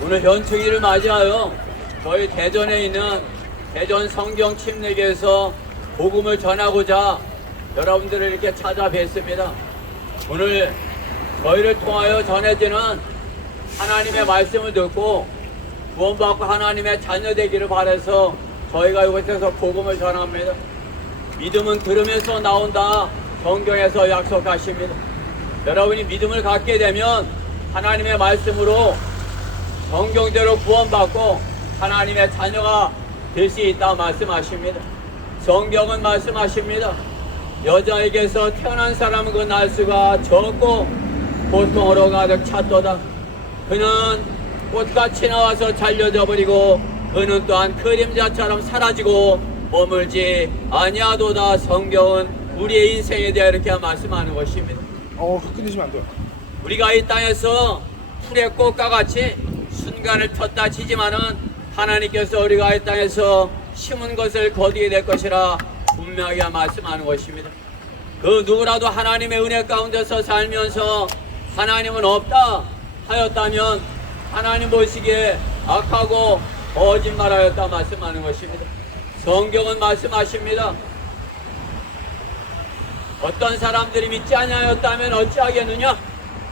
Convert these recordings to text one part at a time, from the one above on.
오늘 현충일을 맞이하여 저희 대전에 있는 대전 성경 침례교에서 복음을 전하고자 여러분들을 이렇게 찾아뵙습니다. 오늘 저희를 통하여 전해지는 하나님의 말씀을 듣고 구원받고 하나님의 자녀 되기를 바라서 저희가 이곳에서 복음을 전합니다. 믿음은 들으면서 나온다, 성경에서 약속하십니다. 여러분이 믿음을 갖게 되면 하나님의 말씀으로 성경대로 구원받고 하나님의 자녀가 될 수 있다 말씀하십니다. 성경은 말씀하십니다. 여자에게서 태어난 사람은 그 날수가 적고 고통으로 가득 찼도다. 그는 꽃같이 나와서 잘려져 버리고 그는 또한 그림자처럼 사라지고 머물지 아니하도다. 성경은 우리의 인생에 대해 이렇게 말씀하는 것입니다. 끊으시면 안 돼요. 우리가 이 땅에서 풀의 꽃과 같이 순간을 폈다 치지만은 하나님께서 우리가 이 땅에서 심은 것을 거두게 될 것이라 분명하게 말씀하는 것입니다. 그 누구라도 하나님의 은혜 가운데서 살면서 하나님은 없다 하였다면 하나님 보시기에 악하고 거짓말하였다 말씀하는 것입니다. 성경은 말씀하십니다. 어떤 사람들이 믿지 아니하였다면 어찌하겠느냐?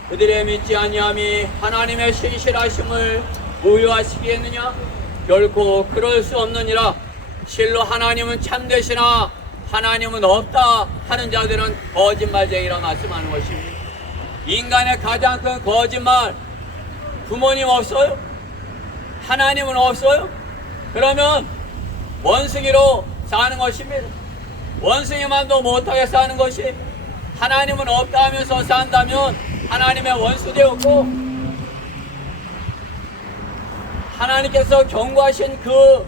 그들의 믿지 아니함이 하나님의 신실하심을 무효하시겠느냐? 결코 그럴 수 없느니라. 실로 하나님은 참되시나 하나님은 없다 하는 자들은 거짓말쟁이라 말씀하는 것입니다. 인간의 가장 큰 거짓말, 부모님 없어요? 하나님은 없어요? 그러면 원숭이로 사는 것입니다. 원숭이만도 못하게 사는 것이, 하나님은 없다 하면서 산다면 하나님의 원수 되었고 하나님께서 경고하신 그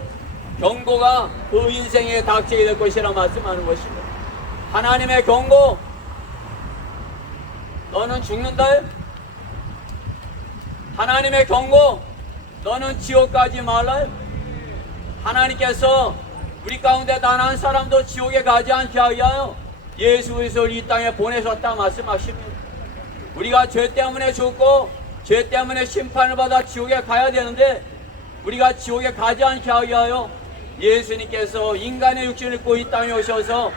경고가 그 인생에 닥치게 될 것이라 말씀하는 것입니다. 하나님의 경고, 너는 죽는다. 하나님의 경고, 너는 지옥 가지 말라. 하나님께서 우리 가운데 단 한 사람도 지옥에 가지 않게 하여 예수 그리스도를 이 땅에 보내셨다 말씀하십니다. 우리가 죄 때문에 죽고 죄 때문에 심판을 받아 지옥에 가야 되는데 우리가 지옥에 가지 않게 하게 하여 예수님께서 인간의 육신을 입고 이 땅에 오셔서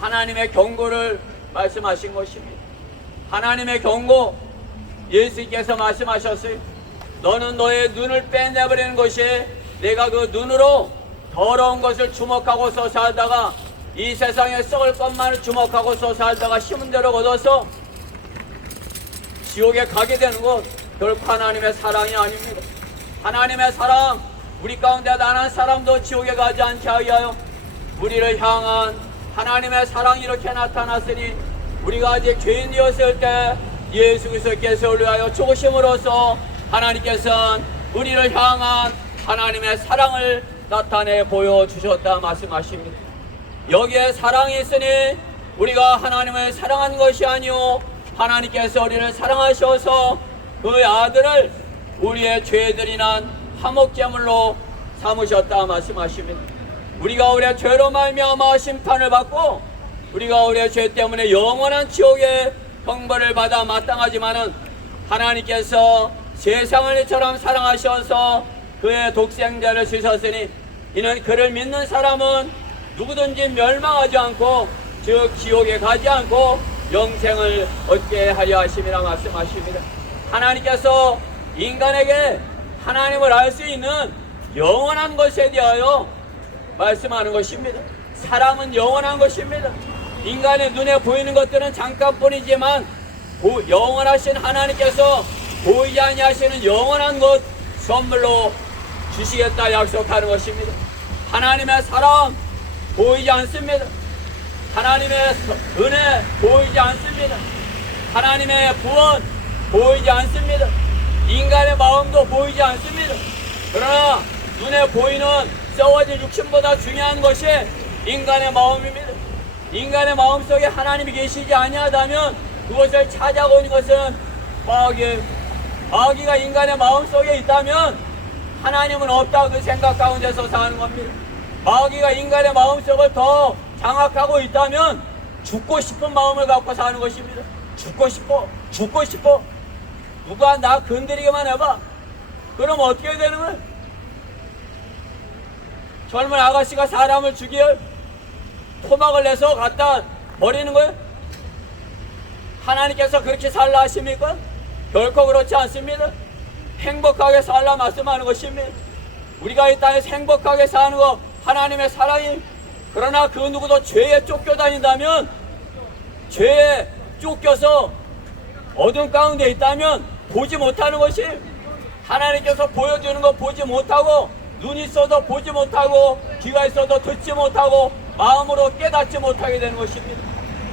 하나님의 경고를 말씀하신 것입니다. 하나님의 경고, 예수님께서 말씀하셨어요. 너는 너의 눈을 빼내버리는 것이, 내가 그 눈으로 더러운 것을 주목하고서 살다가 이 세상에 썩을 것만을 주목하고서 살다가 심은 대로 얻어서 지옥에 가게 되는 것, 결코 하나님의 사랑이 아닙니다. 하나님의 사랑, 우리 가운데 단 한 사람도 지옥에 가지 않게 하여 우리를 향한 하나님의 사랑이 이렇게 나타났으니, 우리가 아직 죄인이었을 때 예수 그리스도께서 우리를 위하여 죽으심으로써 하나님께서는 우리를 향한 하나님의 사랑을 나타내 보여주셨다 말씀하십니다. 여기에 사랑이 있으니 우리가 하나님을 사랑한 것이 아니오, 하나님께서 우리를 사랑하셔서 그 아들을 우리의 죄들이 난 화목제물로 삼으셨다 말씀하십니다. 우리가 우리의 죄로 말미암아 심판을 받고 우리가 우리의 죄 때문에 영원한 지옥의 형벌을 받아 마땅하지만은 하나님께서 세상을 이처럼 사랑하셔서 그의 독생자를 주셨으니 이는 그를 믿는 사람은 누구든지 멸망하지 않고 즉 지옥에 가지 않고 영생을 얻게 하려 하심이라 말씀하십니다. 하나님께서 인간에게 하나님을 알 수 있는 영원한 것에 대하여 말씀하는 것입니다. 사랑은 영원한 것입니다. 인간의 눈에 보이는 것들은 잠깐뿐이지만 영원하신 하나님께서 보이지 아니하시는 영원한 것 선물로 주시겠다 약속하는 것입니다. 하나님의 사랑 보이지 않습니다. 하나님의 은혜 보이지 않습니다. 하나님의 구원 보이지 않습니다. 인간의 마음도 보이지 않습니다. 그러나 눈에 보이는 썩어진 육신보다 중요한 것이 인간의 마음입니다. 인간의 마음속에 하나님이 계시지 아니하다면 그것을 찾아오는 것은 마귀가 인간의 마음속에 있다면 하나님은 없다 그 생각 가운데서 사는 겁니다. 마귀가 인간의 마음속을 더 장악하고 있다면 죽고 싶은 마음을 갖고 사는 것입니다. 죽고 싶어. 누가 나 건드리기만 해봐. 그럼 어떻게 되는 거야? 젊은 아가씨가 사람을 죽여 토막을 내서 갖다 버리는 거예요? 하나님께서 그렇게 살라 하십니까? 결코 그렇지 않습니다. 행복하게 살라 말씀하는 것입니다. 우리가 이 땅에서 행복하게 사는 거 하나님의 사랑이. 그러나 그 누구도 죄에 쫓겨 다닌다면, 죄에 쫓겨서 어둠 가운데 있다면 보지 못하는 것이, 하나님께서 보여주는 거 보지 못하고, 눈이 있어도 보지 못하고, 귀가 있어도 듣지 못하고, 마음으로 깨닫지 못하게 되는 것입니다.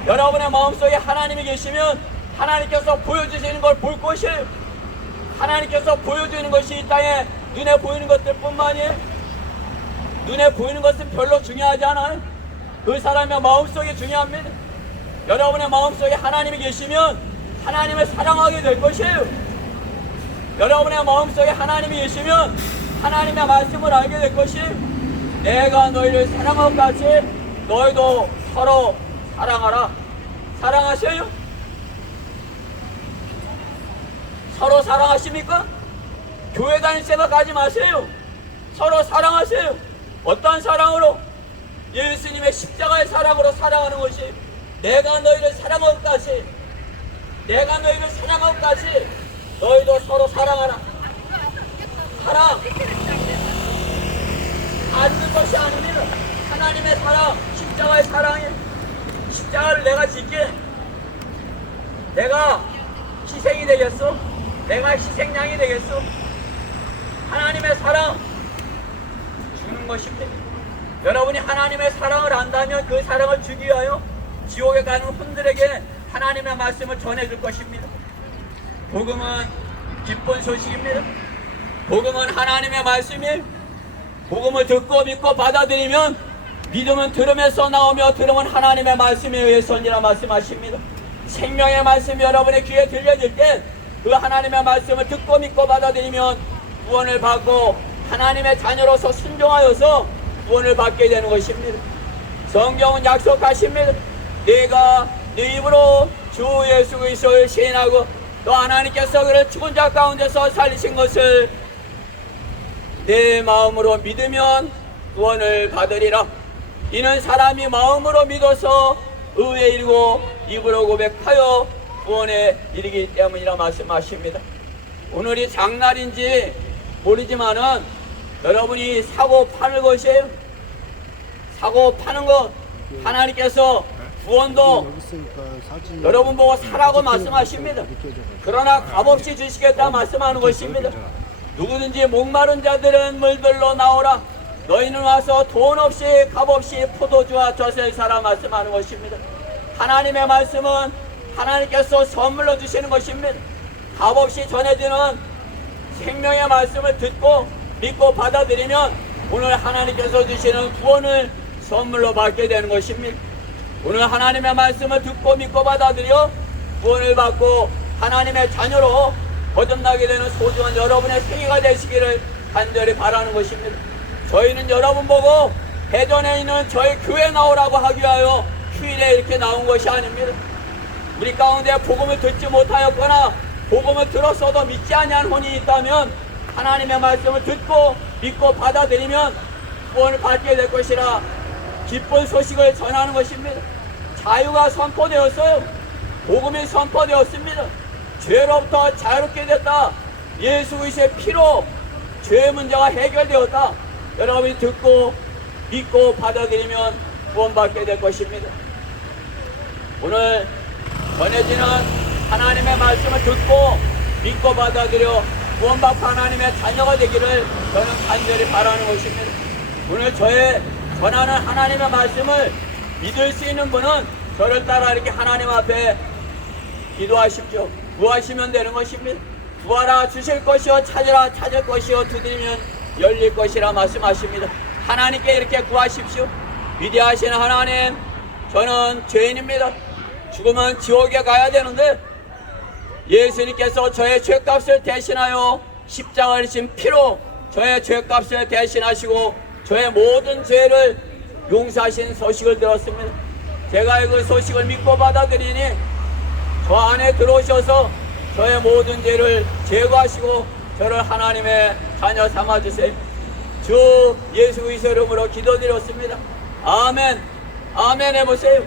여러분의 마음속에 하나님이 계시면 하나님께서 보여주시는 걸 볼 것이, 하나님께서 보여주는 것이 이 땅에 눈에 보이는 것들 뿐만이에요. 눈에 보이는 것은 별로 중요하지 않아요. 그 사람의 마음속이 중요합니다. 여러분의 마음속에 하나님이 계시면 하나님을 사랑하게 될 것이에요. 여러분의 마음속에 하나님이 계시면 하나님의 말씀을 알게 될 것이에요. 내가 너희를 사랑한 것 같이 너희도 서로 사랑하라. 사랑하세요? 서로 사랑하십니까? 교회 다닐 생각하지 마세요. 서로 사랑하세요. 어떠한 사랑으로? 예수님의 십자가의 사랑으로 사랑하는 것이, 내가 너희를 사랑한 것 같이, 내가 너희를 사랑한 것 같이 너희도 서로 사랑하라. 사랑 받는 것이 아닙니다. 하나님의 사랑, 십자가의 사랑이, 십자가를 내가 짓기에 내가 희생이 되겠어? 내가 희생양이 되겠어? 하나님의 사랑 주는 것입니다. 여러분이 하나님의 사랑을 안다면 그 사랑을 주기 위하여 지옥에 가는 분들에게 하나님의 말씀을 전해줄 것입니다. 복음은 기쁜 소식입니다. 복음은 하나님의 말씀이에요. 복음을 듣고 믿고 받아들이면, 믿음은 들음에서 나오며 들음은 하나님의 말씀에 의해서니라 말씀하십니다. 생명의 말씀이 여러분의 귀에 들려질 때 그 하나님의 말씀을 듣고 믿고 받아들이면 구원을 받고 하나님의 자녀로서 순종하여서 구원을 받게 되는 것입니다. 성경은 약속하십니다. 네가 네 입으로 주 예수 그리스도를 시인하고 또 하나님께서 그를 죽은 자 가운데서 살리신 것을 내 마음으로 믿으면 구원을 받으리라. 이는 사람이 마음으로 믿어서 의에 이르고 입으로 고백하여 구원에 이르기 때문이라 말씀하십니다. 오늘이 장날인지 모르지만은 여러분이 사고 파는 것이에요. 사고 파는 것, 하나님께서 구원도 여러분 보고 사라고 말씀하십니다. 그러나 값없이 주시겠다 말씀하는 것입니다. 누구든지 목마른 자들은 물들로 나오라. 너희는 와서 돈 없이 값없이 포도주와 젖을 사라 말씀하는 것입니다. 하나님의 말씀은 하나님께서 선물로 주시는 것입니다. 값없이 전해지는 생명의 말씀을 듣고 믿고 받아들이면 오늘 하나님께서 주시는 구원을 선물로 받게 되는 것입니다. 오늘 하나님의 말씀을 듣고 믿고 받아들여 구원을 받고 하나님의 자녀로 거듭나게 되는 소중한 여러분의 생애가 되시기를 간절히 바라는 것입니다. 저희는 여러분 보고 대전에 있는 저희 교회 나오라고 하기 위하여 휴일에 이렇게 나온 것이 아닙니다. 우리 가운데 복음을 듣지 못하였거나 복음을 들었어도 믿지 아니한 혼이 있다면 하나님의 말씀을 듣고 믿고 받아들이면 구원을 받게 될 것이라 기쁜 소식을 전하는 것입니다. 자유가 선포되었어요. 복음이 선포되었습니다. 죄로부터 자유롭게 됐다. 예수 그리스도의 피로 죄의 문제가 해결되었다. 여러분이 듣고 믿고 받아들이면 구원받게 될 것입니다. 오늘 전해지는 하나님의 말씀을 듣고 믿고 받아들여 구원받고 하나님의 자녀가 되기를 저는 간절히 바라는 것입니다. 오늘 저의 전하는 하나님의 말씀을 믿을 수 있는 분은 저를 따라 이렇게 하나님 앞에 기도하십시오. 구하시면 되는 것입니다. 구하라 주실 것이요 찾으라 찾을 것이요 두드리면 열릴 것이라 말씀하십니다. 하나님께 이렇게 구하십시오. 위대하신 하나님, 저는 죄인입니다. 죽으면 지옥에 가야 되는데 예수님께서 저의 죄값을 대신하여 십자가를 지신 피로 저의 죄값을 대신하시고 저의 모든 죄를 용서하신 소식을 들었습니다. 제가 그 소식을 믿고 받아들이니 저 안에 들어오셔서 저의 모든 죄를 제거하시고 저를 하나님의 자녀 삼아주세요. 주 예수 그리스도의 이름으로 기도드렸습니다. 아멘. 아멘 해보세요.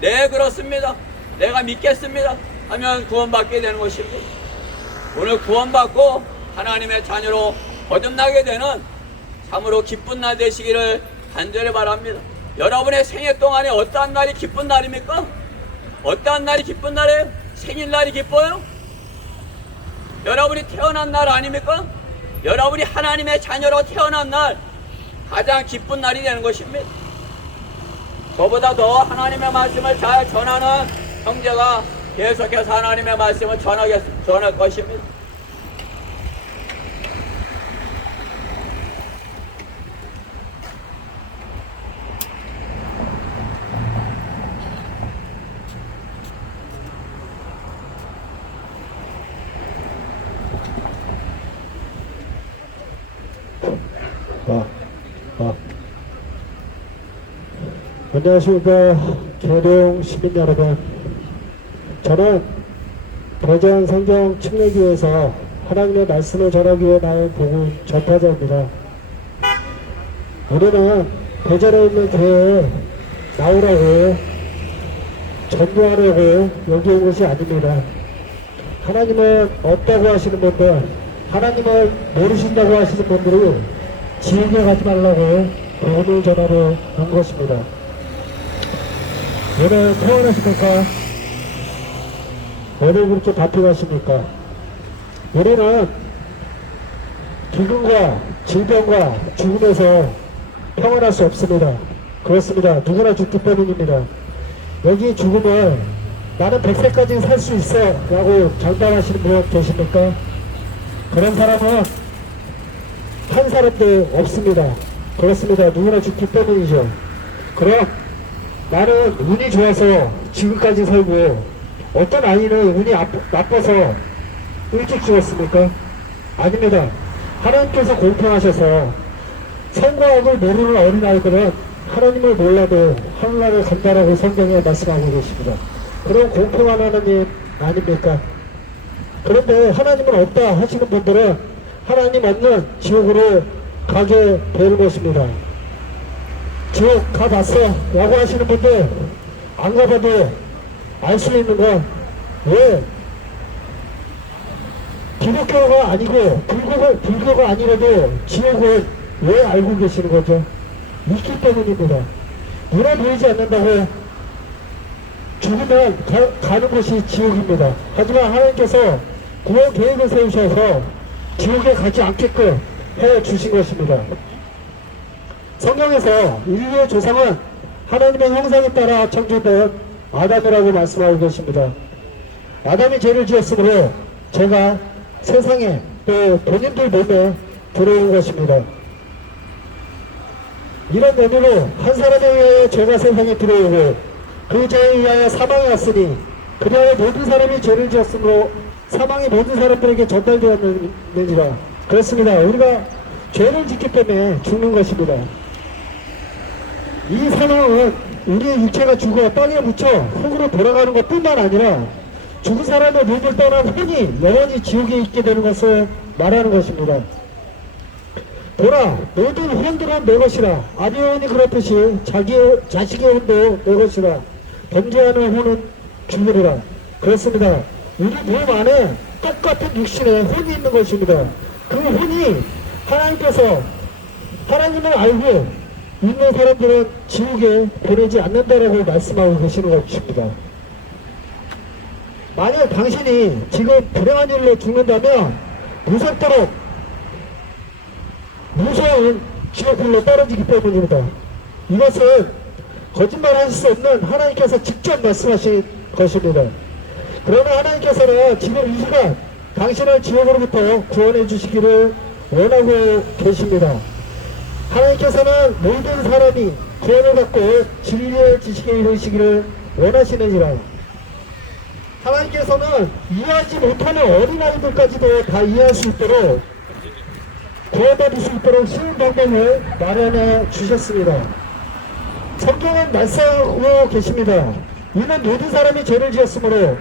네, 그렇습니다. 내가 믿겠습니다 하면 구원받게 되는 것입니다. 오늘 구원받고 하나님의 자녀로 거듭나게 되는 참으로 기쁜 날 되시기를 간절히 바랍니다. 여러분의 생애 동안에 어떠한 날이 기쁜 날입니까? 어떠한 날이 기쁜 날이에요? 생일날이 기뻐요? 여러분이 태어난 날 아닙니까? 여러분이 하나님의 자녀로 태어난 날 가장 기쁜 날이 되는 것입니다. 저보다 더 하나님의 말씀을 잘 전하는 형제가 계속해서 하나님의 말씀을 전할 것입니다. 안녕하십니까, 계룡 시민 여러분. 저는 대전 성경 침례교회에서 하나님의 말씀을 전하기 위해 나온 복음 전파자입니다. 우리는 대전에 있는 교회에 나오라고 전도하려고 여기 온 것이 아닙니다. 하나님은 없다고 하시는 분들, 하나님을 모르신다고 하시는 분들이 지옥에 가지 말라고 복음을 전하러 온 것입니다. 오늘 태어나십니까? 오늘 그렇게 바쁘가십니까? 우리는 기근과 질병과 죽음에서 평안할 수 없습니다. 그렇습니다. 누구나 죽기 때문입니다. 여기 죽음을 나는 100세까지 살 수 있어 라고 장담하시는 분 계십니까? 그런 사람은 한 사람도 없습니다. 그렇습니다. 누구나 죽기 때문이죠. 그럼 나는 운이 좋아서 지금까지 살고, 어떤 아이는 운이 나빠서 일찍 죽었습니까? 아닙니다. 하나님께서 공평하셔서 선과 악을 모르는 어린아이들은 하나님을 몰라도 하늘나라를 간다라고 성경에 말씀하고 계십니다. 그런 공평한 하나님 아닙니까? 그런데 하나님은 없다 하시는 분들은 하나님 없는 지옥으로 가게 되는 것입니다. 지옥 가봤어 라고 하시는 분들, 안 가봐도 알 수 있는 건 왜 기독교가 아니고 불교가 아니라도 지옥을 왜 알고 계시는 거죠? 있기 때문입니다. 눈에 보이지 않는다고 죽으면 가는 곳이 지옥입니다. 하지만 하나님께서 구원 계획을 세우셔서 지옥에 가지 않게끔 해 주신 것입니다. 성경에서 인류의 조상은 하나님의 형상에 따라 창조된 아담이라고 말씀하고 계십니다. 아담이 죄를 지었으므로 죄가 세상에 또 본인들 몸에 들어온 것입니다. 이런 의미로 한 사람에 의하여 죄가 세상에 들어오고 그 죄에 의하여 사망이 왔으니 그리하여 모든 사람이 죄를 지었으므로 사망이 모든 사람들에게 전달되었느니라. 그렇습니다. 우리가 죄를 짓기 때문에 죽는 것입니다. 이 사망은 우리의 육체가 죽어 땅에 묻혀 흙으로 돌아가는 것 뿐만 아니라 죽은 사람의 몸을 떠난 혼이 영원히 지옥에 있게 되는 것을 말하는 것입니다. 보라, 모든 혼들은 내 것이라. 아비의 혼이 그렇듯이 자식의 혼도 내 것이라. 범죄하는 혼은 죽으리라. 그렇습니다. 우리 몸 안에 똑같은 육신에 혼이 있는 것입니다. 그 혼이 하나님께서 하나님을 알고 있는 사람들은 지옥에 보내지 않는다라고 말씀하고 계시는 것입니다. 만약 당신이 지금 불행한 일로 죽는다면 무섭도록 무서운 지옥불로 떨어지기 때문입니다. 이것은 거짓말하실 수 없는 하나님께서 직접 말씀하신 것입니다. 그러나 하나님께서는 지금 이 시간 당신을 지옥으로부터 구원해 주시기를 원하고 계십니다. 하나님께서는 모든 사람이 구원을 받고 진리의 지식에 이르시기를 원하시느니라. 하나님께서는 이해하지 못하는 어린아이들까지도 다 이해할 수 있도록 구원받을 수 있도록 쉬운 방법을 마련해 주셨습니다. 성경은 말씀하고 계십니다. 이는 모든 사람이 죄를 지었으므로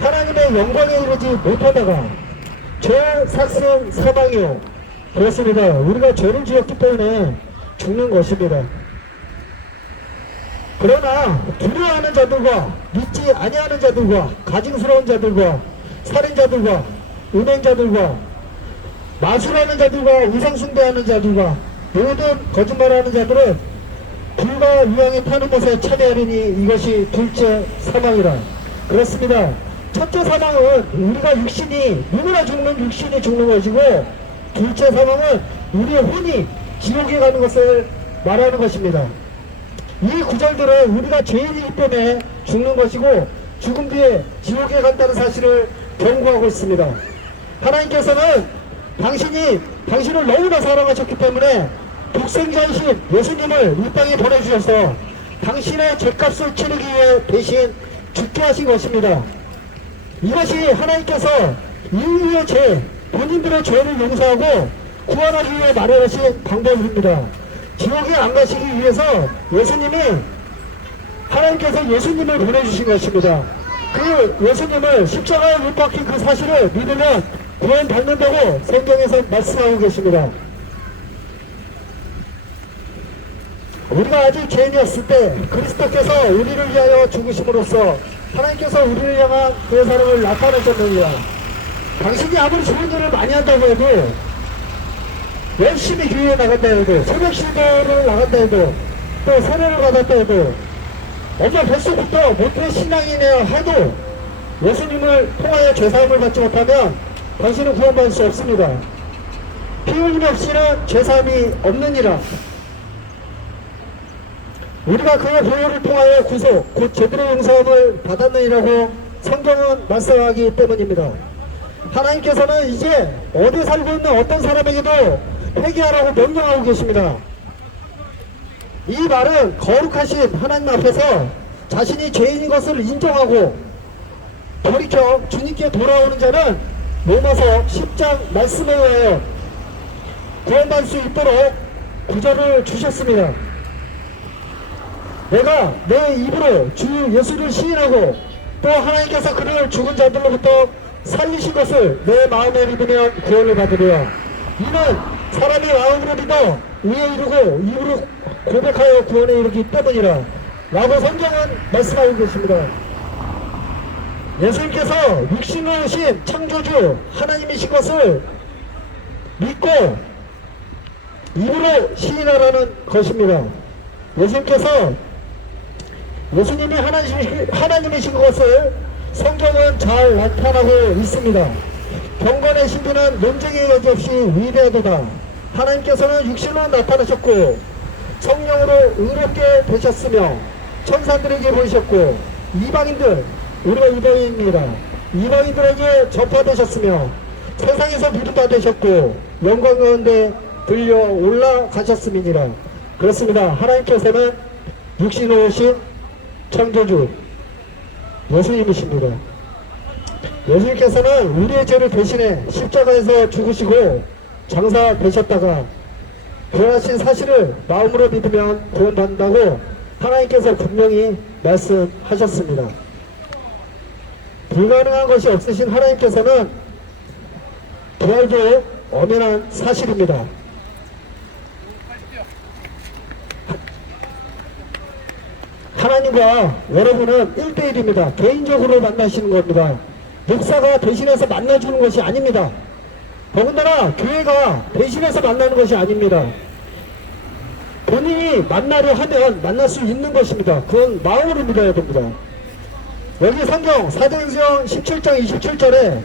하나님의 영광에 이르지 못하다가 죄 삭은 사망이요. 그렇습니다. 우리가 죄를 지었기 때문에 죽는 것입니다. 그러나 두려워하는 자들과 믿지 아니하는 자들과 가증스러운 자들과 살인자들과 음행자들과 마술하는 자들과 우상숭배하는 자들과 모든 거짓말하는 자들은 불과 유황이 타는 곳에 참여하리니 이것이 둘째 사망이라. 그렇습니다. 첫째 사망은 우리가 육신이 누구나 죽는 육신이 죽는 것이고, 둘째 사망은 우리의 혼이 지옥에 가는 것을 말하는 것입니다. 이 구절들은 우리가 죄인이기 때문에 죽는 것이고 죽음 뒤에 지옥에 간다는 사실을 경고하고 있습니다. 하나님께서는 당신을 너무나 사랑하셨기 때문에 독생자이신 예수님을 이 땅에 보내주셔서 당신의 죄값을 치르기 위해 대신 죽게 하신 것입니다. 이것이 하나님께서 인류의 죄, 본인들의 죄를 용서하고 구원하기 위해 마련하신 방법입니다. 지옥에 안 가시기 위해서 하나님께서 예수님을 보내주신 것입니다. 그 예수님을 십자가에 못 박힌 그 사실을 믿으면 구원 받는다고 성경에서 말씀하고 계십니다. 우리가 아직 죄인이었을 때 그리스도께서 우리를 위하여 죽으심으로써 하나님께서 우리를 향한 그의 사랑을 나타내셨느니라. 당신이 아무리 좋은 일을 많이 한다고 해도, 열심히 교회에 나간다 해도, 새벽 신도를 나간다 해도, 또 세례를 받았다 해도, 엄마 뱃속부터 모태 신앙이냐 해도 예수님을 통하여 죄사함을 받지 못하면 당신은 구원받을 수 없습니다. 피 흘림 없이는 죄사함이 없느니라. 우리가 그의 보혈을 통하여 구속, 곧 죄들의 용서함을 받았느니라고 성경은 말씀하기 때문입니다. 하나님께서는 이제 어디 살고 있는 어떤 사람에게도 회개하라고 명령하고 계십니다. 이 말은 거룩하신 하나님 앞에서 자신이 죄인인 것을 인정하고 돌이켜 주님께 돌아오는 자는 로마서 10장 말씀에 의하여 구원받을 수 있도록 구절을 주셨습니다. 내가 내 입으로 주 예수를 시인하고 또 하나님께서 그를 죽은 자들로부터 살리신 것을 내 마음에 믿으면 구원을 받으리라. 이는 사람이 마음으로 믿어 의에 이르고 입으로 고백하여 구원에 이르기 때문이라 라고 성경은 말씀하고 계십니다. 예수님께서 육신을 오신 창조주 하나님이신 것을 믿고 입으로 시인하라는 것입니다. 예수님이 하나님이신 것을 성경은 잘 나타나고 있습니다. 경건의 신비는 논쟁의 여지 없이 위대하도다. 하나님께서는 육신으로 나타나셨고 성령으로 의롭게 되셨으며 천사들에게 보이셨고 우리가 이방인입니다. 이방인들에게 전파되셨으며 세상에서 비유가 되셨고 영광 가운데 들려 올라가셨음이니라. 그렇습니다. 하나님께서는 육신으로 오신 창조주 예수님이십니다. 예수님께서는 우리의 죄를 대신해 십자가에서 죽으시고 장사되셨다가 부활하신 사실을 마음으로 믿으면 구원받는다고 하나님께서 분명히 말씀하셨습니다. 불가능한 것이 없으신 하나님께서는 부활도 엄연한 사실입니다. 하나님과 여러분은 1대1입니다. 개인적으로 만나시는 겁니다. 목사가 대신해서 만나주는 것이 아닙니다. 더군다나 교회가 대신해서 만나는 것이 아닙니다. 본인이 만나려 하면 만날 수 있는 것입니다. 그건 마음으로 믿어야 됩니다. 여기 성경 사도행전 17장 27절에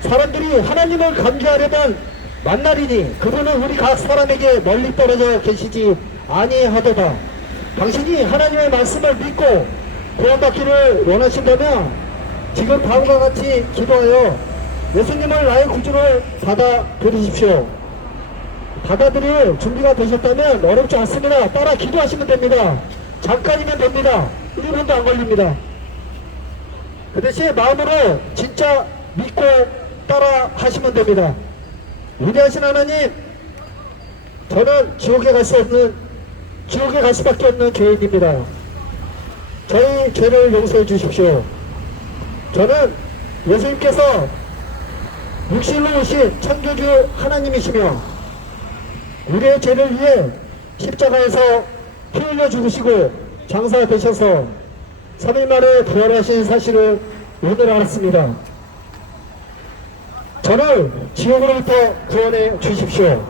사람들이 하나님을 감기하려면 만나리니 그분은 우리 각 사람에게 멀리 떨어져 계시지 아니하도다. 당신이 하나님의 말씀을 믿고 구원받기를 원하신다면 지금 다음과 같이 기도하여 예수님을 나의 구주로 받아들이십시오. 받아들일 준비가 되셨다면 어렵지 않습니다. 따라 기도하시면 됩니다. 잠깐이면 됩니다. 1분도 안 걸립니다. 그 대신 마음으로 진짜 믿고 따라 하시면 됩니다. 위대하신 하나님, 저는 지옥에 갈 수밖에 없는 죄인입니다. 저희 죄를 용서해 주십시오. 저는 예수님께서 육신으로 오신 창조주 하나님이시며 우리의 죄를 위해 십자가에서 피 흘려 죽으시고 장사되셔서 3일 만에 부활하신 사실을 오늘 알았습니다. 저를 지옥으로부터 구원해 주십시오.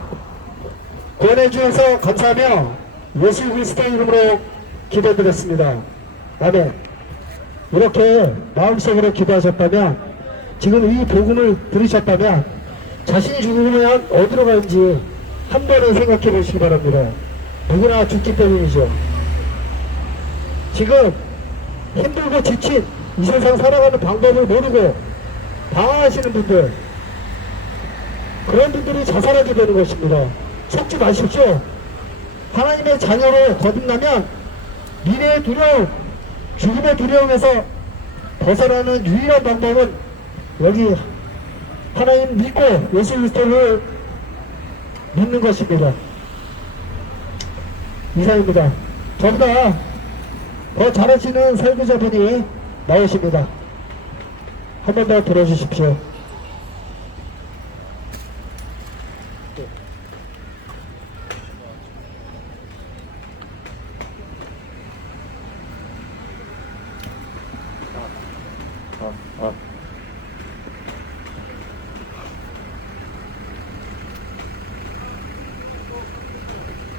구원해 주셔서 감사하며 예수 그리스도의 이름으로 기도드렸습니다. 아멘. 이렇게 마음속으로 기도하셨다면, 지금 이 복음을 들으셨다면 자신이 죽으면 어디로 가는지 한 번은 생각해 보시기 바랍니다. 누구나 죽기 때문이죠. 지금 힘들고 지친 이 세상 살아가는 방법을 모르고 방황하시는 분들, 그런 분들이 자살하게 되는 것입니다. 속지 마십시오. 하나님의 자녀로 거듭나면 미래의 두려움, 죽음의 두려움에서 벗어나는 유일한 방법은 여기 하나님 믿고 예수 그리스도를 믿는 것입니다. 이상입니다. 저보다 더 잘하시는 설교자분이 나오십니다. 한 번 더 들어주십시오.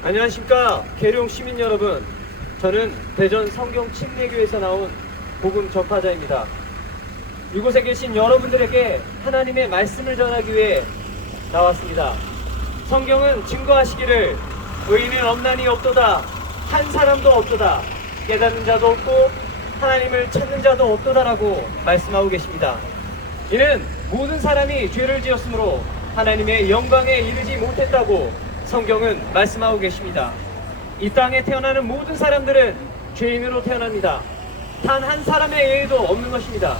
안녕하십니까 계룡 시민 여러분, 저는 대전 성경 침례교에서 나온 복음 전파자입니다. 이곳에 계신 여러분들에게 하나님의 말씀을 전하기 위해 나왔습니다. 성경은 증거하시기를 의인은 없나니 없도다, 한 사람도 없도다, 깨닫는 자도 없고 하나님을 찾는 자도 없도다라고 말씀하고 계십니다. 이는 모든 사람이 죄를 지었으므로 하나님의 영광에 이르지 못했다고 성경은 말씀하고 계십니다. 이 땅에 태어나는 모든 사람들은 죄인으로 태어납니다. 단 한 사람의 예외도 없는 것입니다.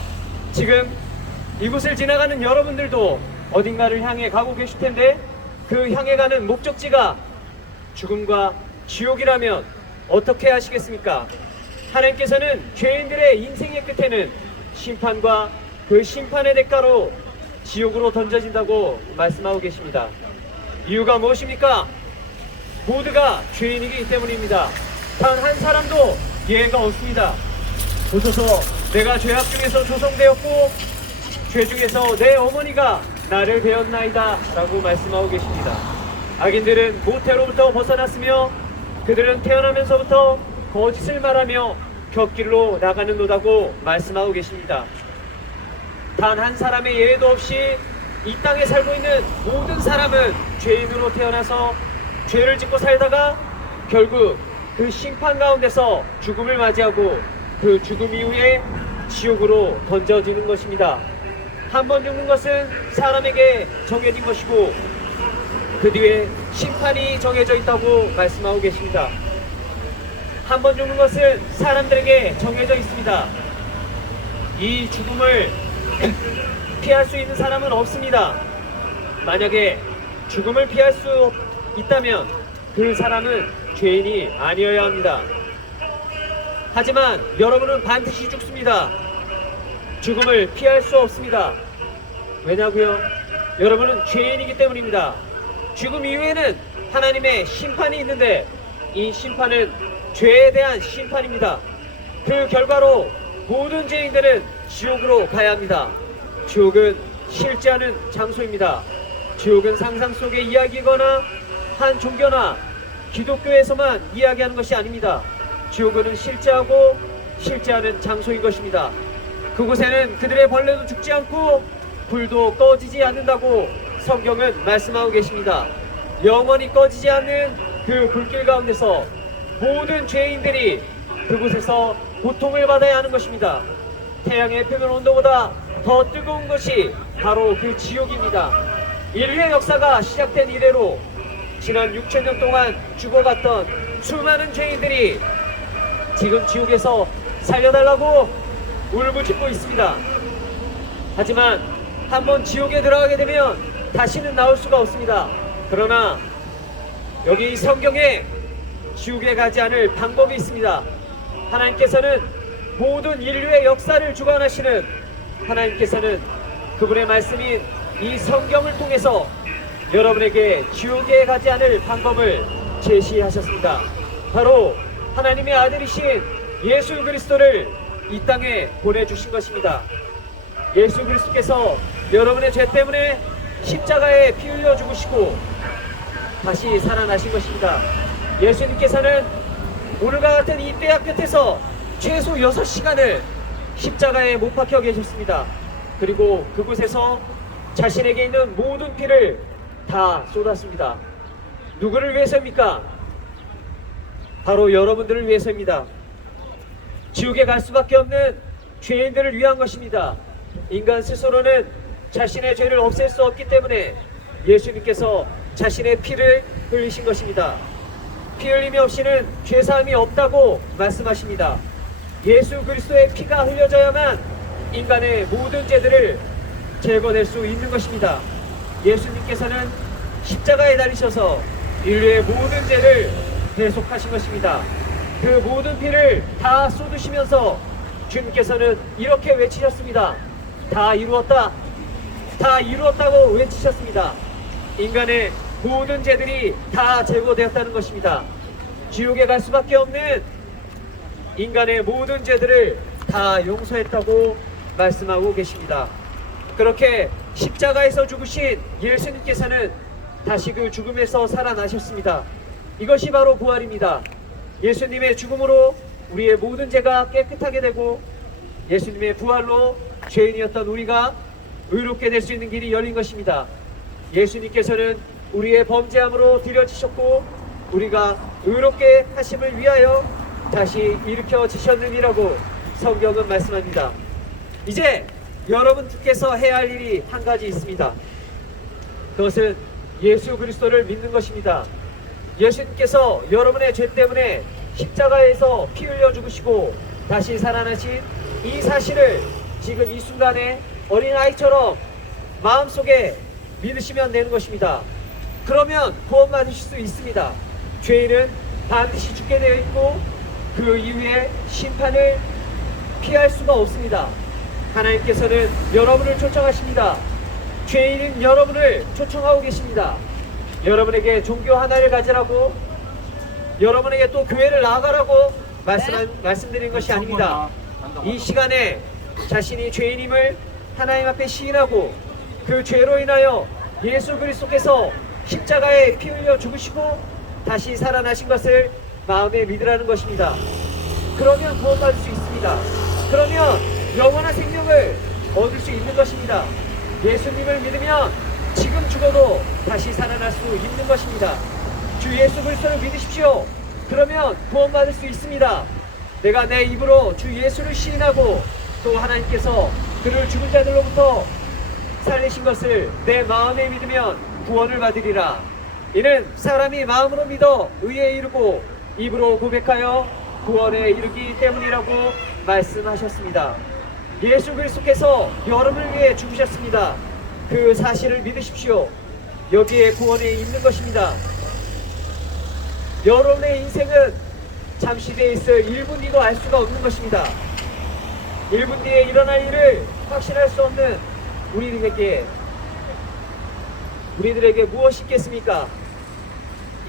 지금 이곳을 지나가는 여러분들도 어딘가를 향해 가고 계실 텐데, 그 향해 가는 목적지가 죽음과 지옥이라면 어떻게 하시겠습니까? 하나님께서는 죄인들의 인생의 끝에는 심판과 그 심판의 대가로 지옥으로 던져진다고 말씀하고 계십니다. 이유가 무엇입니까? 모두가 죄인이기 때문입니다. 단 한 사람도 예외가 없습니다. 보소서, 내가 죄악 중에서 조성되었고 죄 중에서 내 어머니가 나를 배웠나이다 라고 말씀하고 계십니다. 악인들은 모태로부터 벗어났으며 그들은 태어나면서부터 거짓을 말하며 곁길로 나가는 노다고 말씀하고 계십니다. 단 한 사람의 예외도 없이 이 땅에 살고 있는 모든 사람은 죄인으로 태어나서 죄를 짓고 살다가 결국 그 심판 가운데서 죽음을 맞이하고 그 죽음 이후에 지옥으로 던져지는 것입니다. 한 번 죽는 것은 사람에게 정해진 것이고 그 뒤에 심판이 정해져 있다고 말씀하고 계십니다. 한 번 죽는 것은 사람들에게 정해져 있습니다. 이 죽음을 피할 수 있는 사람은 없습니다. 만약에 죽음을 피할 수 있다면 그 사람은 죄인이 아니어야 합니다. 하지만 여러분은 반드시 죽습니다. 죽음을 피할 수 없습니다. 왜냐고요? 여러분은 죄인이기 때문입니다. 죽음 이후에는 하나님의 심판이 있는데 이 심판은 죄에 대한 심판입니다. 그 결과로 모든 죄인들은 지옥으로 가야 합니다. 지옥은 실제 않은 장소입니다. 지옥은 상상 속의 이야기거나 한 종교나 기독교에서만 이야기하는 것이 아닙니다. 지옥은 실제하고 실제 않은 장소인 것입니다. 그곳에는 그들의 벌레도 죽지 않고 불도 꺼지지 않는다고 성경은 말씀하고 계십니다. 영원히 꺼지지 않는 그 불길 가운데서 모든 죄인들이 그곳에서 고통을 받아야 하는 것입니다. 태양의 표면 온도보다 더 뜨거운 것이 바로 그 지옥입니다. 인류의 역사가 시작된 이래로 지난 6,000년 동안 죽어갔던 수많은 죄인들이 지금 지옥에서 살려달라고 울부짖고 있습니다. 하지만 한번 지옥에 들어가게 되면 다시는 나올 수가 없습니다. 그러나 여기 이 성경에 지옥에 가지 않을 방법이 있습니다. 하나님께서는 모든 인류의 역사를 주관하시는 하나님께서는 그분의 말씀인 이 성경을 통해서 여러분에게 지옥에 가지 않을 방법을 제시하셨습니다. 바로 하나님의 아들이신 예수 그리스도를 이 땅에 보내주신 것입니다. 예수 그리스도께서 여러분의 죄 때문에 십자가에 피 흘려 죽으시고 다시 살아나신 것입니다. 예수님께서는 오늘과 같은 이 뼈약 끝에서 최소 6시간을 십자가에 못 박혀 계셨습니다. 그리고 그곳에서 자신에게 있는 모든 피를 다 쏟았습니다. 누구를 위해서입니까? 바로 여러분들을 위해서입니다. 지옥에 갈 수밖에 없는 죄인들을 위한 것입니다. 인간 스스로는 자신의 죄를 없앨 수 없기 때문에 예수님께서 자신의 피를 흘리신 것입니다. 피 흘림이 없이는 죄사함이 없다고 말씀하십니다. 예수 그리스도의 피가 흘려져야만 인간의 모든 죄들을 제거될 수 있는 것입니다. 예수님께서는 십자가에 달리셔서 인류의 모든 죄를 대속하신 것입니다. 그 모든 피를 다 쏟으시면서 주님께서는 이렇게 외치셨습니다. 다 이루었다. 다 이루었다고 외치셨습니다. 인간의 모든 죄들이 다 제거되었다는 것입니다. 지옥에 갈 수밖에 없는 인간의 모든 죄들을 다 용서했다고 말씀하고 계십니다. 그렇게 십자가에서 죽으신 예수님께서는 다시 그 죽음에서 살아나셨습니다. 이것이 바로 부활입니다. 예수님의 죽음으로 우리의 모든 죄가 깨끗하게 되고 예수님의 부활로 죄인이었던 우리가 의롭게 될 수 있는 길이 열린 것입니다. 예수님께서는 우리의 범죄함으로 들여지셨고 우리가 의롭게 하심을 위하여 다시 일으켜지셨느니라고 성경은 말씀합니다. 이제 여러분께서 해야 할 일이 한 가지 있습니다. 그것은 예수 그리스도를 믿는 것입니다. 예수님께서 여러분의 죄 때문에 십자가에서 피 흘려 죽으시고 다시 살아나신 이 사실을 지금 이 순간에 어린아이처럼 마음속에 믿으시면 되는 것입니다. 그러면 구원받으실 수 있습니다. 죄인은 반드시 죽게 되어 있고 그 이후에 심판을 피할 수가 없습니다. 하나님께서는 여러분을 초청하십니다. 죄인인 여러분을 초청하고 계십니다. 여러분에게 종교 하나를 가지라고, 여러분에게 또 교회를 나아가라고 말씀드린 것이 아닙니다. 이 시간에 자신이 죄인임을 하나님 앞에 시인하고 그 죄로 인하여 예수 그리스도께서 십자가에 피 흘려 죽으시고 다시 살아나신 것을 마음에 믿으라는 것입니다. 그러면 구원받을 수 있습니다. 그러면 영원한 생명을 얻을 수 있는 것입니다. 예수님을 믿으면 지금 죽어도 다시 살아날 수 있는 것입니다. 주 예수 그리스도를 믿으십시오. 그러면 구원받을 수 있습니다. 내가 내 입으로 주 예수를 시인하고 또 하나님께서 그를 죽은 자들로부터 살리신 것을 내 마음에 믿으면 구원을 받으리라. 이는 사람이 마음으로 믿어 의에 이르고 입으로 고백하여 구원에 이르기 때문이라고 말씀하셨습니다. 예수 그리스도께서 여러분을 위해 죽으셨습니다. 그 사실을 믿으십시오. 여기에 구원이 있는 것입니다. 여러분의 인생은 잠시 뒤에 있을 1분 뒤도 알 수가 없는 것입니다. 1분 뒤에 일어날 일을 확신할 수 없는 우리들에게 무엇이 있겠습니까?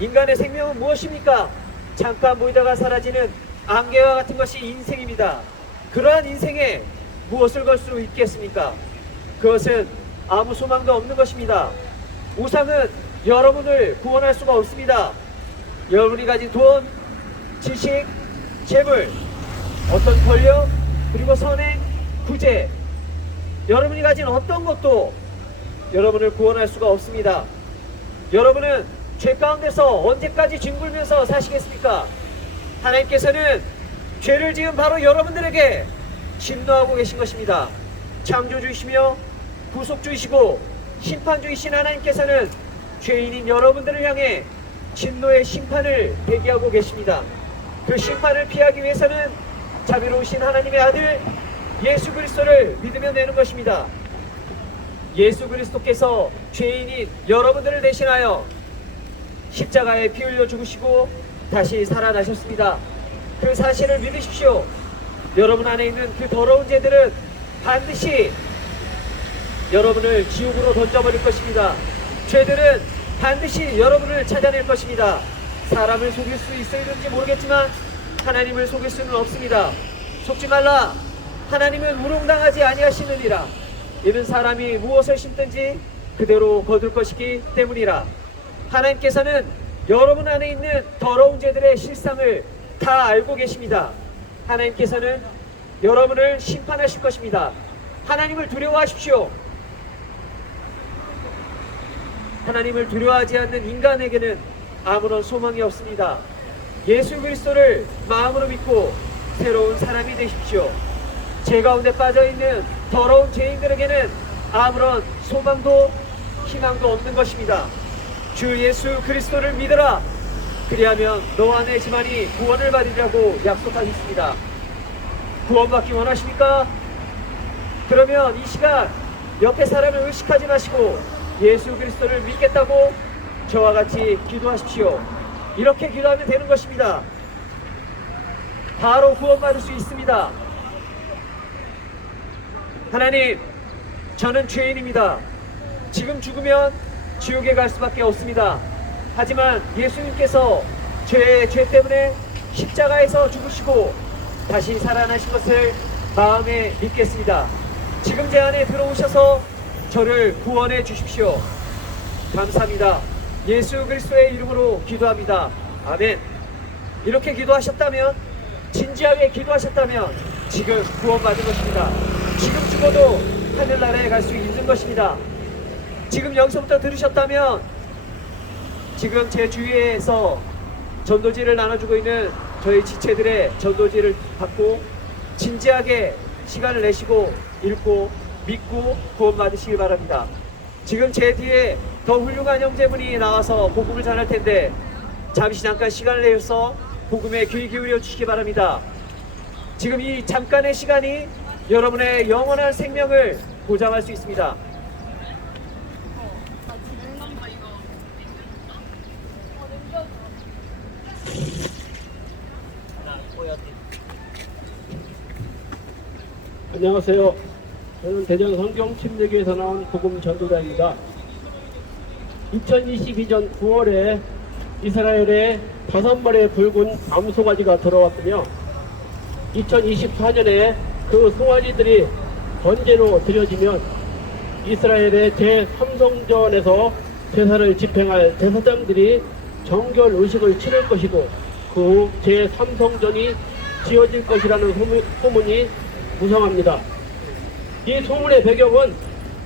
인간의 생명은 무엇입니까? 잠깐 보이다가 사라지는 안개와 같은 것이 인생입니다. 그러한 인생에 무엇을 걸 수 있겠습니까? 그것은 아무 소망도 없는 것입니다. 우상은 여러분을 구원할 수가 없습니다. 여러분이 가진 돈, 지식, 재물, 어떤 권력, 그리고 선행, 구제, 여러분이 가진 어떤 것도 여러분을 구원할 수가 없습니다. 여러분은 죄 가운데서 언제까지 뒹굴면서 사시겠습니까? 하나님께서는 죄를 지은 바로 여러분들에게 진노하고 계신 것입니다. 창조주이시며 구속주이시고 심판주이신 하나님께서는 죄인인 여러분들을 향해 진노의 심판을 대기하고 계십니다. 그 심판을 피하기 위해서는 자비로우신 하나님의 아들 예수 그리스도를 믿으면 되는 것입니다. 예수 그리스도께서 죄인인 여러분들을 대신하여 십자가에 피 흘려 죽으시고 다시 살아나셨습니다. 그 사실을 믿으십시오. 여러분 안에 있는 그 더러운 죄들은 반드시 여러분을 지옥으로 던져버릴 것입니다. 죄들은 반드시 여러분을 찾아낼 것입니다. 사람을 속일 수 있을지 모르겠지만 하나님을 속일 수는 없습니다. 속지 말라. 하나님은 우롱당하지 아니하시느니라. 이는 사람이 무엇을 심든지 그대로 거둘 것이기 때문이라. 하나님께서는 여러분 안에 있는 더러운 죄들의 실상을 다 알고 계십니다. 하나님께서는 여러분을 심판하실 것입니다. 하나님을 두려워하십시오. 하나님을 두려워하지 않는 인간에게는 아무런 소망이 없습니다. 예수 그리스도를 마음으로 믿고 새로운 사람이 되십시오. 죄 가운데 빠져있는 더러운 죄인들에게는 아무런 소망도 희망도 없는 것입니다. 주 예수 그리스도를 믿으라. 그리하면 너와 내 집안이 구원을 받으리라고 약속하셨습니다. 구원받기 원하십니까? 그러면 이 시간 옆에 사람을 의식하지 마시고 예수 그리스도를 믿겠다고 저와 같이 기도하십시오. 이렇게 기도하면 되는 것입니다. 바로 구원받을 수 있습니다. 하나님, 저는 죄인입니다. 지금 죽으면 지옥에 갈 수밖에 없습니다. 하지만 예수님께서 죄 때문에 십자가에서 죽으시고 다시 살아나신 것을 마음에 믿겠습니다. 지금 제 안에 들어오셔서 저를 구원해 주십시오. 감사합니다. 예수 그리스도의 이름으로 기도합니다. 아멘. 이렇게 기도하셨다면, 진지하게 기도하셨다면 지금 구원받은 것입니다. 지금 죽어도 하늘나라에 갈 수 있는 것입니다. 지금 여기서부터 들으셨다면 지금 제 주위에서 전도지를 나눠주고 있는 저희 지체들의 전도지를 받고 진지하게 시간을 내시고 읽고 믿고 구원받으시기 바랍니다. 지금 제 뒤에 더 훌륭한 형제분이 나와서 복음을 전할 텐데 잠시 잠깐 시간을 내서 복음에 귀 기울여 주시기 바랍니다. 지금 이 잠깐의 시간이 여러분의 영원한 생명을 보장할 수 있습니다. 안녕하세요. 저는 대전 성경 침례교에서 나온 복음 전도자입니다. 2022년 9월에 이스라엘에 5마리의 붉은 암송아지가 들어왔으며 2024년에 그 송아지들이 번제로 드려지면 이스라엘의 제3성전에서 제사를 집행할 제사장들이 정결 의식을 치를 것이고 그 후 제3성전이 지어질 것이라는 소문이 무성합니다. 이 소문의 배경은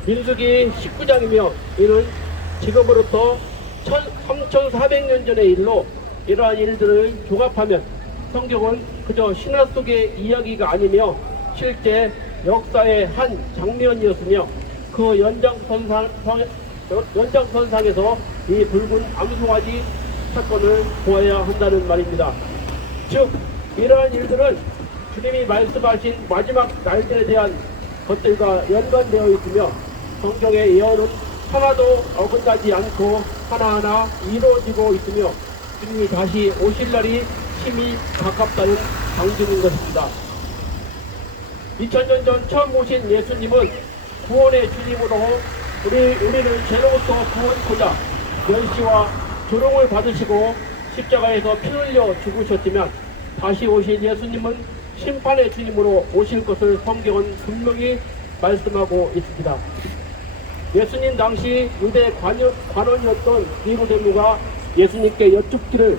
민수기 19장이며 이는 지금으로부터 3400년 전의 일로 이러한 일들을 종합하면 성경은 그저 신화 속의 이야기가 아니며 실제 역사의 한 장면이었으며 그 연장선상에서 이 붉은 암송아지 사건을 보아야 한다는 말입니다. 즉 이러한 일들은 주님이 말씀하신 마지막 날들에 대한 것들과 연관되어 있으며 성경의 예언은 하나도 어긋나지 않고 하나하나 이루어지고 있으며 주님이 다시 오실 날이 힘이 가깝다는 방증인 것입니다. 2000년 전 처음 오신 예수님은 구원의 주님으로 우리를 죄로부터 구원하고자 멸시와 조롱을 받으시고 십자가에서 피 흘려 죽으셨지만 다시 오실 예수님은 심판의 주님으로 오실 것을 성경은 분명히 말씀하고 있습니다. 예수님 당시 유대 관원이었던 니고데모가 예수님께 여쭙기를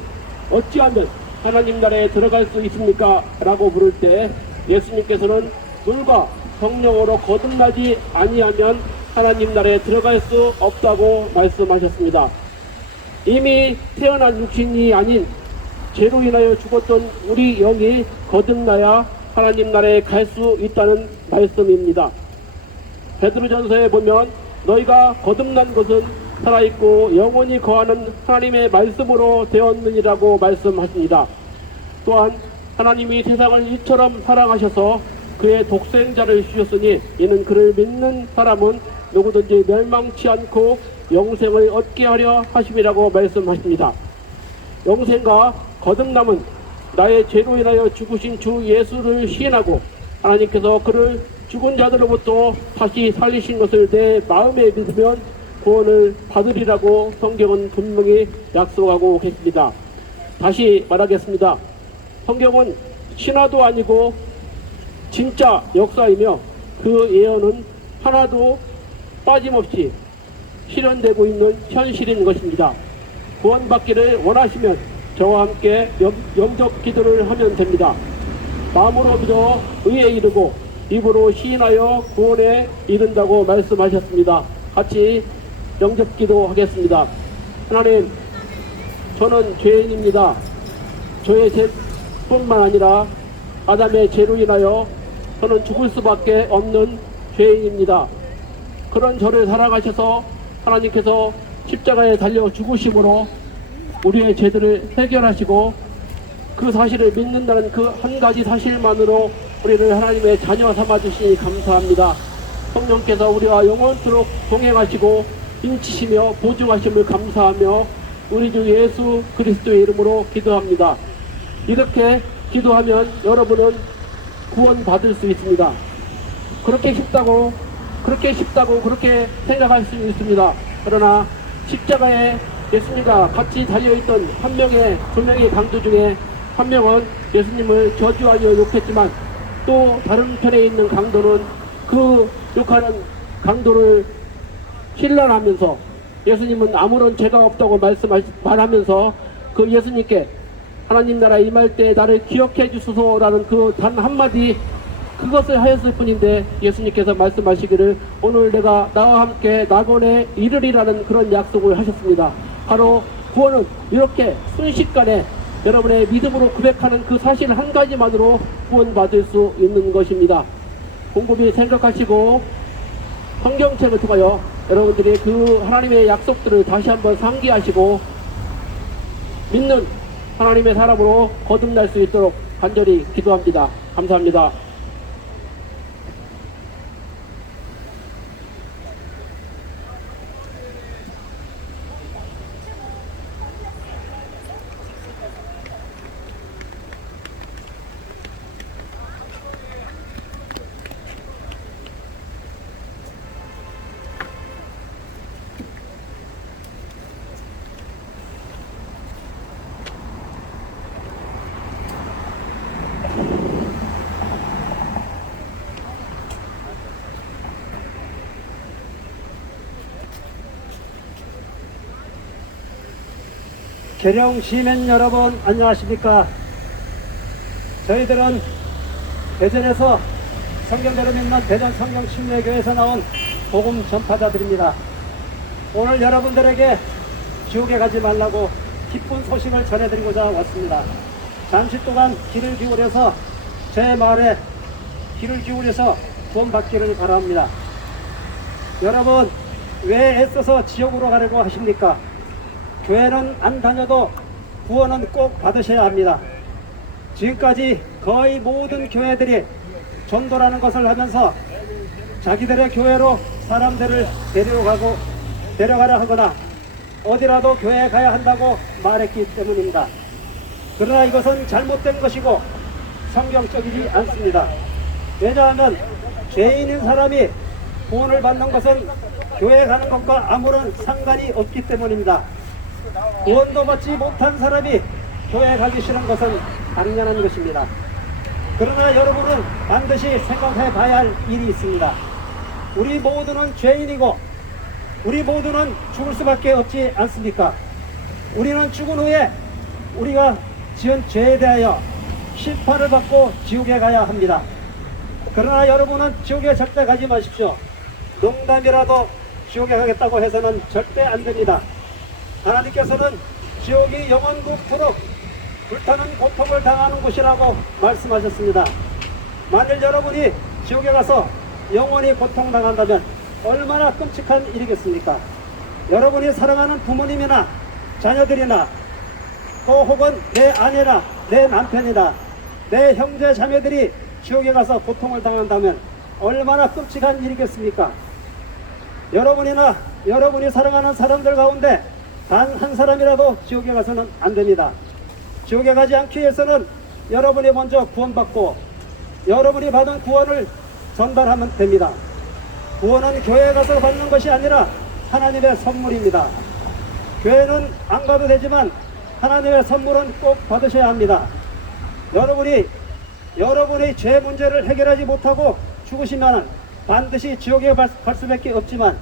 어찌하면 하나님 나라에 들어갈 수 있습니까? 라고 물을 때 예수님께서는 물과 성령으로 거듭나지 아니하면 하나님 나라에 들어갈 수 없다고 말씀하셨습니다. 이미 태어난 육신이 아닌 죄로 인하여 죽었던 우리 영이 거듭나야 하나님 나라에 갈 수 있다는 말씀입니다. 베드로전서에 보면 너희가 거듭난 것은 살아있고 영원히 거하는 하나님의 말씀으로 되었느니라고 말씀하십니다. 또한 하나님이 세상을 이처럼 사랑하셔서 그의 독생자를 주셨으니 이는 그를 믿는 사람은 누구든지 멸망치 않고 영생을 얻게 하려 하심이라고 말씀하십니다. 영생과 거듭남은 나의 죄로 인하여 죽으신 주 예수를 시인하고 하나님께서 그를 죽은 자들로부터 다시 살리신 것을 내 마음에 믿으면 구원을 받으리라고 성경은 분명히 약속하고 계십니다. 다시 말하겠습니다. 성경은 신화도 아니고 진짜 역사이며 그 예언은 하나도 빠짐없이 실현되고 있는 현실인 것입니다. 구원받기를 원하시면 저와 함께 영접 기도를 하면 됩니다. 마음으로 믿어 의에 이르고 입으로 시인하여 구원에 이른다고 말씀하셨습니다. 같이 영접 기도하겠습니다. 하나님, 저는 죄인입니다. 저의 죄뿐만 아니라 아담의 죄로 인하여 저는 죽을 수밖에 없는 죄인입니다. 그런 저를 사랑하셔서 하나님께서 십자가에 달려 죽으심으로 우리의 죄들을 해결하시고 그 사실을 믿는다는 그 한 가지 사실만으로 우리를 하나님의 자녀 삼아주시니 감사합니다. 성령께서 우리와 영원토록 동행하시고 인치시며 보증하심을 감사하며 우리 주 예수 그리스도의 이름으로 기도합니다. 이렇게 기도하면 여러분은 구원받을 수 있습니다. 그렇게 쉽다고 그렇게 생각할 수 있습니다. 그러나 십자가에 예수님과 같이 달려있던 두 명의 강도 중에 한 명은 예수님을 저주하여 욕했지만 또 다른 편에 있는 강도는 그 욕하는 강도를 힐난하면서 예수님은 아무런 죄가 없다고 말하면서 그 예수님께 하나님 나라 임할 때 나를 기억해 주소서라는 그 단 한마디 그것을 하였을 뿐인데 예수님께서 말씀하시기를 오늘 내가 나와 함께 낙원에 이르리라는 그런 약속을 하셨습니다. 바로 구원은 이렇게 순식간에 여러분의 믿음으로 고백하는 그 사실 한 가지만으로 구원받을 수 있는 것입니다. 곰곰이 생각하시고 성경책을 통하여 여러분들이 그 하나님의 약속들을 다시 한번 상기하시고 믿는 하나님의 사람으로 거듭날 수 있도록 간절히 기도합니다. 감사합니다. 계룡 시민 여러분 안녕하십니까. 저희들은 대전에서 성경대로 믿는 대전 성경 침례교회에서 나온 복음 전파자들입니다. 오늘 여러분들에게 지옥에 가지 말라고 기쁜 소식을 전해드리고자 왔습니다. 잠시 동안 귀를 기울여서 제 말에 귀를 기울여서 구원받기를 바랍니다. 여러분, 왜 애써서 지옥으로 가려고 하십니까? 교회는 안 다녀도 구원은 꼭 받으셔야 합니다. 지금까지 거의 모든 교회들이 전도라는 것을 하면서 자기들의 교회로 사람들을 데려가려 하거나 어디라도 교회에 가야 한다고 말했기 때문입니다. 그러나 이것은 잘못된 것이고 성경적이지 않습니다. 왜냐하면 죄인인 사람이 구원을 받는 것은 교회에 가는 것과 아무런 상관이 없기 때문입니다. 구원도 받지 못한 사람이 교회에 가기 싫은 것은 당연한 것입니다. 그러나 여러분은 반드시 생각해 봐야 할 일이 있습니다. 우리 모두는 죄인이고 우리 모두는 죽을 수밖에 없지 않습니까? 우리는 죽은 후에 우리가 지은 죄에 대하여 심판을 받고 지옥에 가야 합니다. 그러나 여러분은 지옥에 절대 가지 마십시오. 농담이라도 지옥에 가겠다고 해서는 절대 안 됩니다. 하나님께서는 지옥이 영원토록 불타는 고통을 당하는 곳이라고 말씀하셨습니다. 만일 여러분이 지옥에 가서 영원히 고통당한다면 얼마나 끔찍한 일이겠습니까? 여러분이 사랑하는 부모님이나 자녀들이나 또 혹은 내 아내나 내 남편이나 내 형제 자매들이 지옥에 가서 고통을 당한다면 얼마나 끔찍한 일이겠습니까? 여러분이나 여러분이 사랑하는 사람들 가운데 단 한 사람이라도 지옥에 가서는 안 됩니다. 지옥에 가지 않기 위해서는 여러분이 먼저 구원받고 여러분이 받은 구원을 전달하면 됩니다. 구원은 교회에 가서 받는 것이 아니라 하나님의 선물입니다. 교회는 안 가도 되지만 하나님의 선물은 꼭 받으셔야 합니다. 여러분이 죄 문제를 해결하지 못하고 죽으시면 반드시 지옥에 갈 수밖에 없지만,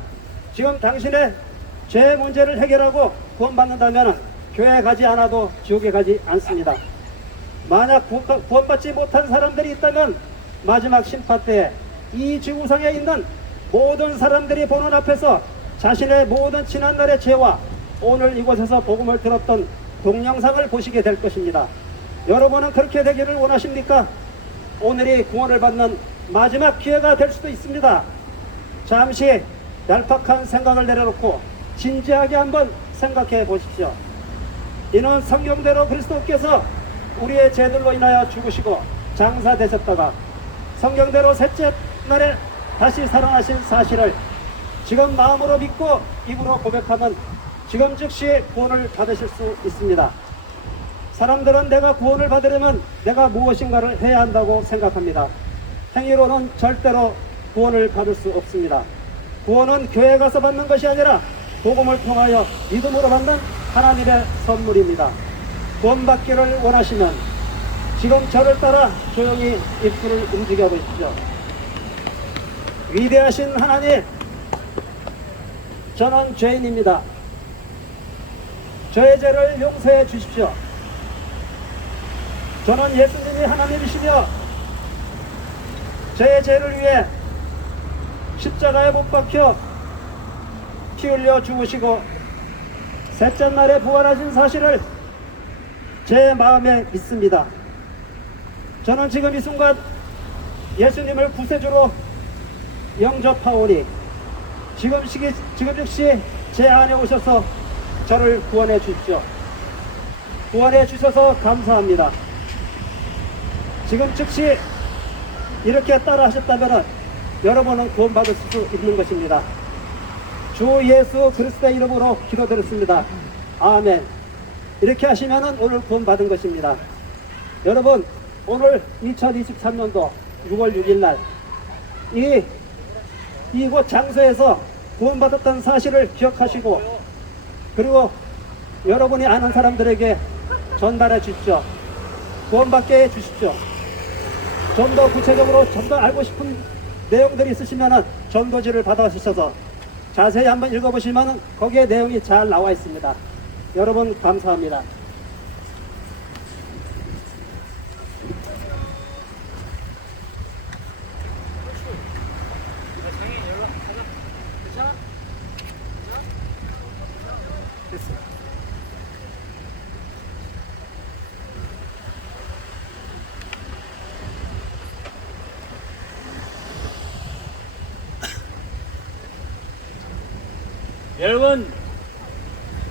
지금 당신의 죄 문제를 해결하고 구원받는다면 교회에 가지 않아도 지옥에 가지 않습니다. 만약 구원받지 못한 사람들이 있다면 마지막 심판 때에 이 지구상에 있는 모든 사람들이 보는 앞에서 자신의 모든 지난날의 죄와 오늘 이곳에서 복음을 들었던 동영상을 보시게 될 것입니다. 여러분은 그렇게 되기를 원하십니까? 오늘이 구원을 받는 마지막 기회가 될 수도 있습니다. 잠시 얄팍한 생각을 내려놓고 진지하게 한번 생각해 보십시오. 이는 성경대로 그리스도께서 우리의 죄들로 인하여 죽으시고 장사되셨다가 성경대로 셋째 날에 다시 살아나신 사실을 지금 마음으로 믿고 입으로 고백하면 지금 즉시 구원을 받으실 수 있습니다. 사람들은 내가 구원을 받으려면 내가 무엇인가를 해야 한다고 생각합니다. 행위로는 절대로 구원을 받을 수 없습니다. 구원은 교회에 가서 받는 것이 아니라 복음을 통하여 믿음으로 받는 하나님의 선물입니다. 구원받기를 원하시면 지금 저를 따라 조용히 입술을 움직여 보십시오. 위대하신 하나님, 저는 죄인입니다. 저의 죄를 용서해 주십시오. 저는 예수님이 하나님이시며 저의 죄를 위해 십자가에 못 박혀 피 흘려 죽으시고 셋째 날에 부활하신 사실을 제 마음에 믿습니다. 저는 지금 이 순간 예수님을 구세주로 영접하오니 지금 즉시 제 안에 오셔서 저를 구원해 주십시오. 구원해 주셔서 감사합니다. 지금 즉시 이렇게 따라 하셨다면 여러분은 구원받을 수 있는 것입니다. 주 예수 그리스도의 이름으로 기도드렸습니다. 아멘. 이렇게 하시면 오늘 구원받은 것입니다. 여러분, 오늘 2023년도 6월 6일 날 이곳 장소에서 구원받았던 사실을 기억하시고 그리고 여러분이 아는 사람들에게 전달해 주십시오. 구원받게 해 주십시오. 좀 더 구체적으로 좀 더 알고 싶은 내용들이 있으시면 전도지를 받아주셔서 자세히 한번 읽어보시면 거기에 내용이 잘 나와 있습니다. 여러분 감사합니다.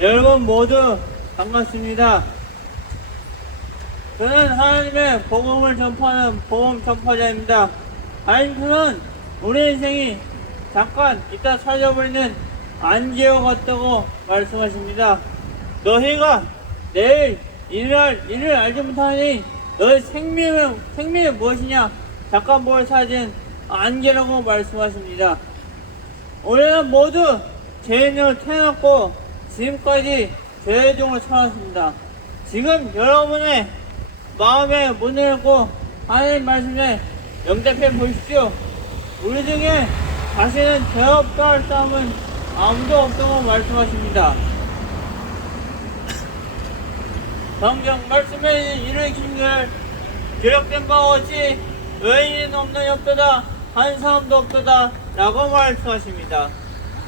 여러분 모두 반갑습니다. 저는 하나님의 복음을 전파하는 복음 전파자입니다. 하나님께서는 우리 인생이 잠깐 이따 사라져버리는 안개와 같다고 말씀하십니다. 너희가 내일 일을 알지 못하니 너희 생명이 무엇이냐? 잠깐 뭘 사라진 안개라고 말씀하십니다. 우리는 모두 죄인으로 태어났고 지금까지 죄의 종으로 살았습니다. 지금 여러분의 마음에 문을 열고 하나님 말씀에 영접해 보십시오. 우리 중에 다시는 죄 없다 할 사람은 아무도 없다고 말씀하십니다. 성경 말씀에 이르기를 기록된 바와 같이 의인은 없는 없도다 한 사람도 없도다 라고 말씀하십니다.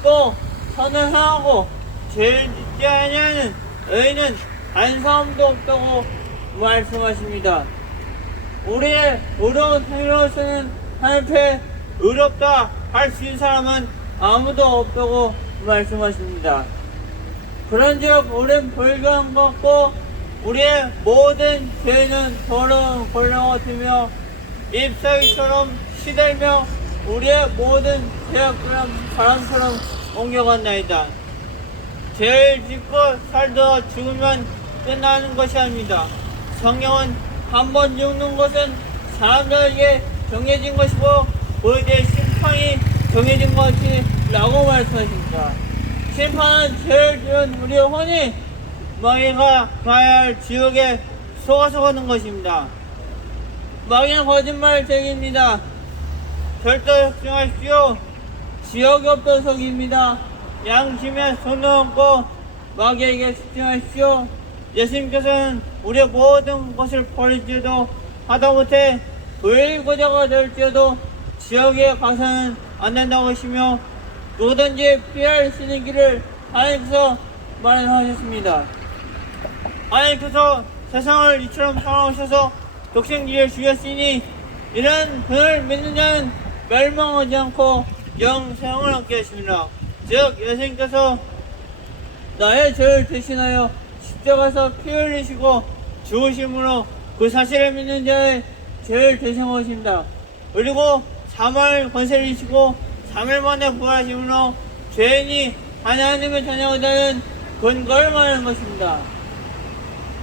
또 선을 행하고 죄를 짓지 아니하는 의인은 한 사람도 없다고 말씀하십니다. 우리의 의로운 행위로서는 하나님 앞에 의롭다 할 수 있는 사람은 아무도 없다고 말씀하십니다. 그런즉 우리는 불교한 것 같고 우리의 모든 죄는 더러운 권력 같으며 잎사귀처럼 시들며 우리의 모든 죄악들은 바람처럼 옮겨갔나이다. 죄를 짓고 살다 죽으면 끝나는 것이 아닙니다. 성경은 한 번 죽는 것은 사람들에게 정해진 것이고 그에 심판이 정해진 것이라고 말씀하십니다. 심판은 죄를 지은 우리 혼이 마귀가 가야 할 지옥에 속아서 가는 것입니다. 마귀는 거짓말쟁이입니다. 절대 걱정하십시오. 지옥이 없던 속입니다. 양심에 손을 얹고 마귀에게 집중하십시오. 예수님께서는 우리의 모든 것을 버릴지라도 하다못해 불구자가 될지라도 지옥에 가서는 안 된다고 하시며 누구든지 피할 수 있는 길을 하나님께서 마련하셨습니다. 하나님께서 세상을 이처럼 사랑하셔서 독생자를 주셨으니 이런 그를 믿는 자는 멸망하지 않고 영생을 얻게 하십니다. 즉 예수님께서 나의 죄를 대신하여 십자가에서 피 흘리시고 죽으심으로 그 사실을 믿는 자의 죄를 대신하십니다. 그리고 사망의 권세를 이시고 3일 만에 부활하심으로 죄인이 하나님의 자녀가 되는 근거를 말하는 것입니다.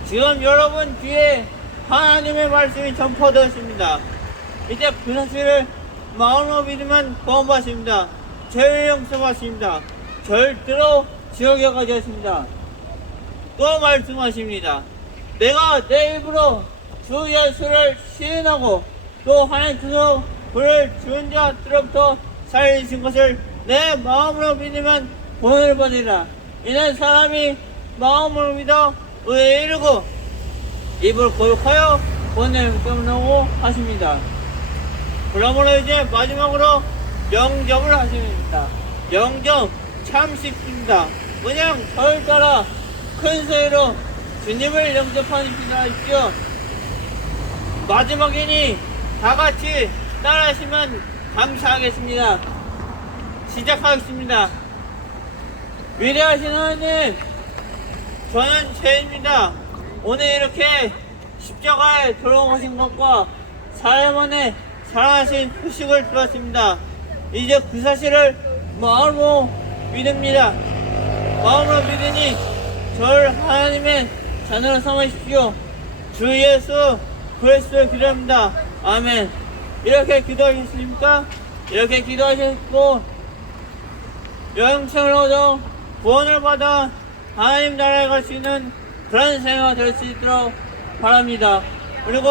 지금 여러분 뒤에 하나님의 말씀이 전파되었습니다. 이제 그 사실을 마음으로 믿으면 구원받습니다. 죄를 용서받습니다. 절대로 지옥에 가지 않습니다. 또 말씀하십니다. 내가 내 입으로 주 예수를 시인하고 또 하나님께서 그를 죽은 자들로부터 살리신 것을 내 마음으로 믿으면 구원을 받으리라. 이는 사람이 마음으로 믿어 의에 이르고 입을 고백하여 구원을 얻는다고 하십니다. 그러므로 이제 마지막으로 영접을 하십니다. 영접 참 쉽습니다. 그냥 저를 따라 큰 소리로 주님을 영접하는 기도하십시오. 마지막이니 다 같이 따라하시면 감사하겠습니다. 시작하겠습니다. 위대하신 하나님, 저는 죄인입니다. 오늘 이렇게 십자가에 돌아오신 것과 사흘 만에 살아나신 소식을 들었습니다. 이제 그 사실을 마음으로 믿습니다. 마음으로 믿으니 저를 하나님의 자녀로 삼으십시오. 주 예수 그리스도를 기도합니다. 아멘. 이렇게 기도하셨습니까? 이렇게 기도하셨고 영생을 얻어 구원을 받아 하나님 나라에 갈 수 있는 그런 생애가 될 수 있도록 바랍니다. 그리고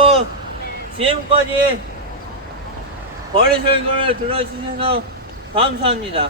지금까지 거리 설교를 들어주셔서 감사합니다.